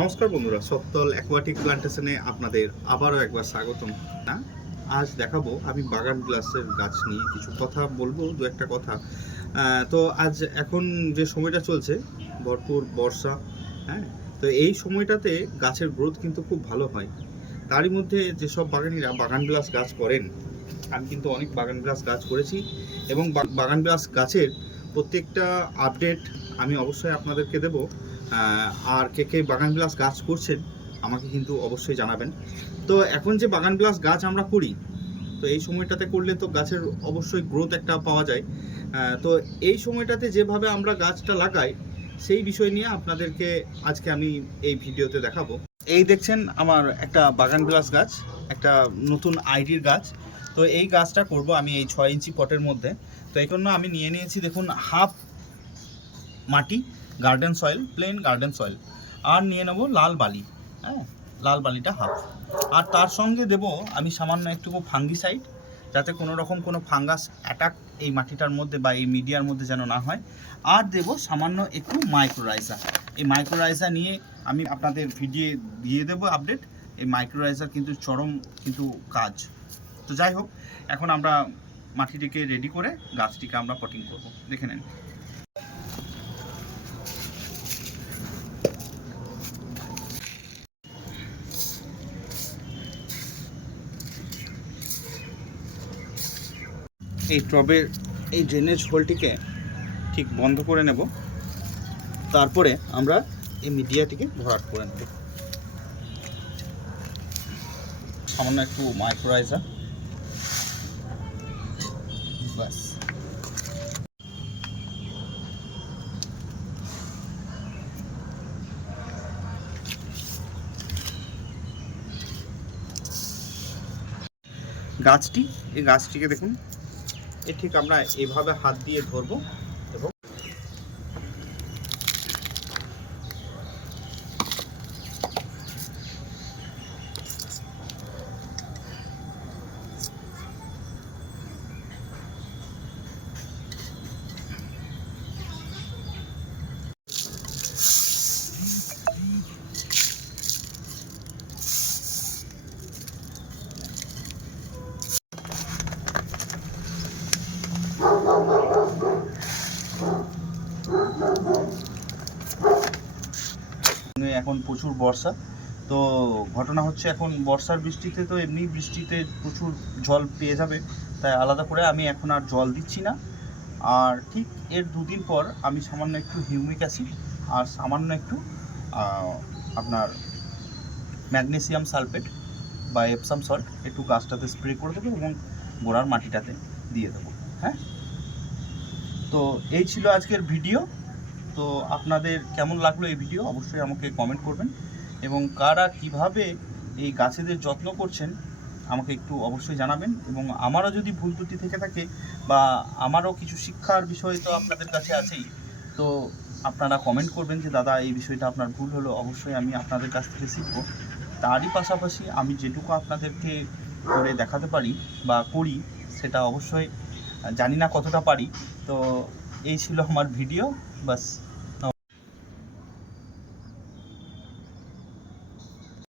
নমস্কার বন্ধুরা, সত্তল অ্যাকোয়াটিক প্ল্যান্টেশনে আপনাদের আবারও একবার স্বাগতম। না, আজ দেখাবো আমি বাগান বিলাসের গাছ নিয়ে কিছু কথা বলবো, দু একটা কথা। তো আজ এখন যে সময়টা চলছে, ভরপুর বর্ষা, হ্যাঁ, তো এই সময়টাতে গাছের গ্রোথ কিন্তু খুব ভালো হয়। তারই মধ্যে যেসব বাগানিরা বাগান বিলাস গাছ করেন, আমি কিন্তু অনেক বাগান বিলাস গাছ করেছি এবং বাগান বিলাস গাছের প্রত্যেকটা আপডেট আমি অবশ্যই আপনাদেরকে দেবো। আর কে কে বাগান বিলাস গাছ করছেন আমাকে কিন্তু অবশ্যই জানাবেন। তো এখন যে বাগান বিলাস গাছ আমরা করি, তো এই সময়টাতে করলে তো গাছের অবশ্যই গ্রোথ একটা পাওয়া যায়। তো এই সময়টাতে যেভাবে আমরা গাছটা লাগাই সেই বিষয় নিয়ে আপনাদেরকে আজকে আমি এই ভিডিওতে দেখাবো। এই দেখছেন আমার একটা বাগান বিলাস গাছ, একটা নতুন আইডির গাছ। তো এই গাছটা করব আমি এই 6 ইঞ্চি পটের মধ্যে। তো এই জন্য আমি নিয়ে নিয়েছি দেখুন হাফ মাটি, garden soil, plain garden soil, আর নিয়ে নেব লাল বালি। হ্যাঁ, লাল বালিটা হাফ। আর তার সঙ্গে দেব আমি সামান্য একটুকু ফাঙ্গিসাইড, যাতে কোনো রকম কোনো ফাঙ্গাস অ্যাটাক এই মাটিটার মধ্যে বা এই মিডিয়ার মধ্যে যেন না হয়। আর দেব সামান্য একটু মাইক্রোরাইজা। এই মাইক্রোরাইজা নিয়ে আমি আপনাদের ভিডিও দিয়ে দেবো আপডেট। এই মাইক্রোরাইজার কিন্তু চরম কিন্তু কাজ। তো যাই হোক, এখন আমরা মাটিটিকে রেডি করে গাছটিকে আমরা পটিং করব, দেখে নেন। এই টবের এই ড্রেনেজ হোলটিকে ঠিক বন্ধ করে নেব, তারপরে আমরা এই মিডিয়াটিকে ভরাট করে নেব। সামান্য একটু মাইক্রোরাইজার, ব্যাস। এই গাছটিকে দেখুন, ঠিক আমরা এভাবে হাত দিয়ে ধরবো এবং এখন প্রচুর বর্ষা। তো ঘটনা হচ্ছে, এখন বর্ষার বৃষ্টিতে তো এমনি বৃষ্টিতে প্রচুর জল পেয়ে যাবে, তাই আলাদা করে আমি এখন আর জল দিচ্ছি না। আর ঠিক এর দুদিন পর আমি সামান্য একটু হিউমিক অ্যাসিড আর সামান্য একটু আপনার ম্যাগনেসিয়াম সালফেট বা এপসাম সল্ট একটু গাছটাতে স্প্রে করে দেবো এবং গোড়ার মাটিটাতে দিয়ে দেবো। হ্যাঁ, তো এই ছিল আজকের ভিডিও। তো আপনাদের কেমন লাগলো এই ভিডিও অবশ্যই আমাকে কমেন্ট করবেন, এবং কারা কিভাবে এই গাছেদের যত্ন করছেন আমাকে একটু অবশ্যই জানাবেন। এবং আমারও যদি ভুল ত্রুটি থেকে থাকে বা আমারও কিছু শিক্ষার বিষয় তো আপনাদের কাছে আছেই, তো আপনারা কমেন্ট করবেন যে দাদা এই বিষয়টা আপনার ভুল হলো, অবশ্যই আমি আপনাদের কাছ থেকে শিখব। তারই পাশাপাশি আমি যেটুকু আপনাদেরকে করে দেখাতে পারি বা করি সেটা অবশ্যই জানি না কতটা পারি। তো এই ছিল আমার ভিডিও, বাস।